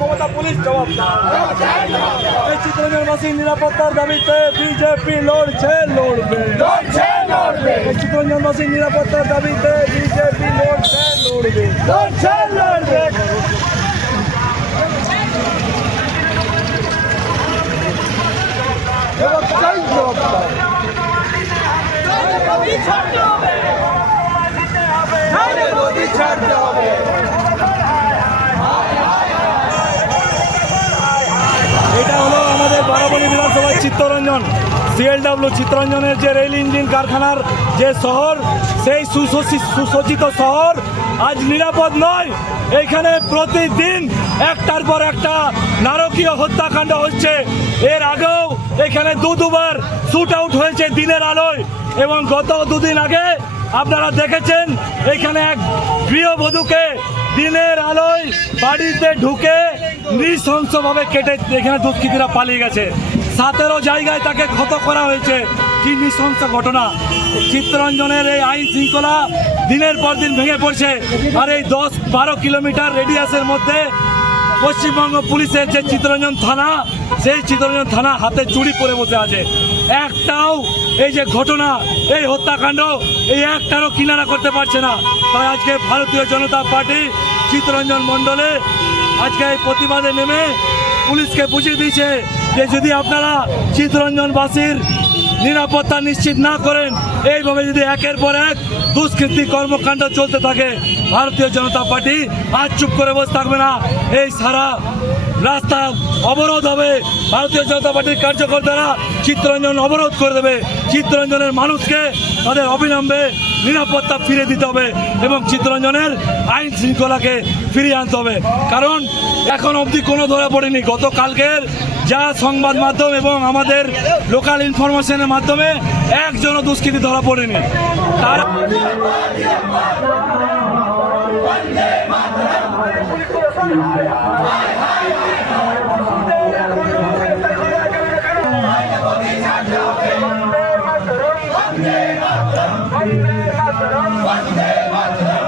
Mamata police জবাব এই চিত্তরঞ্জনবাসীর নিরাপত্তার দাবিতে বিজেপি লড়ছে লড়বে এই চিত্তরঞ্জনবাসীর নিরাপত্তার দাবিতে বিজেপি লড়ছে লড়বে এটা হলো আমাদের বারাবণী বিধানসভার চিত্তরঞ্জন সিএলডব্লিউ চিত্তরঞ্জনের যে রেল ইঞ্জিন কারখানার যে শহর, সেই সুসজ্জিত শহর আজ নিরাপদ নয়। এইখানে প্রতিদিন একটার পর একটা নারকীয় হত্যাকাণ্ড হচ্ছে। এর আগেও এখানে দুবার শুট আউট হয়েছে দিনের আলোয়, এবং গত দুদিন আগে আপনারা দেখেছেন এখানে এক গৃহবধূকে দিনের আলোয় বাড়িতে ঢুকে নৃশংসভাবে কেটে এখানে দুষ্কৃতীরা পালিয়ে গেছে। 17 জায়গায় তাকে ক্ষত করা হয়েছে। কি নৃশংস ঘটনা! চিত্তরঞ্জনের এই আইন শৃঙ্খলা দিনের পর দিন ভেঙে পড়ছে। আর এই 10-12 কিলোমিটার রেডিয়াসের মধ্যে পশ্চিমবঙ্গ পুলিশের যে চিত্তরঞ্জন থানা, সেই চিত্তরঞ্জন থানা হাতে চুরি পরে বসে আছে। একটাও এই যে ঘটনা, এই হত্যাকাণ্ড, এই একটারও কিনারা করতে পারছে না। তাই আজকে ভারতীয় জনতা পার্টি চিত্তরঞ্জন মণ্ডলে আজকে এই প্রতিবাদে নেমে পুলিশকে বুঝিয়ে দিয়েছে যে যদি আপনারা চিত্তরঞ্জনবাসীর নিরাপত্তা নিশ্চিত না করেন, এইভাবে যদি একের পর এক দুষ্কৃতী কর্মকাণ্ড চলতে থাকে, ভারতীয় জনতা পার্টি আজ চুপ করে বসে থাকবে না। এই সারা রাস্তা অবরোধ হবে। ভারতীয় জনতা পার্টির কার্যকর্তারা চিত্তরঞ্জন অবরোধ করে দেবে। চিত্তরঞ্জনের মানুষকে তাদের অবিলম্বে নিরাপত্তা ফিরে দিতে হবে এবং চিত্তরঞ্জনের আইন শৃঙ্খলাকে ফিরিয়ে আনতে হবে। কারণ এখন অবধি কোনো ধরা পড়েনি। গতকালকের যা সংবাদ মাধ্যম এবং আমাদের লোকাল ইনফরমেশনের মাধ্যমে একজনও দুষ্কৃতী ধরা পড়েনি। তারা Vande Mataram.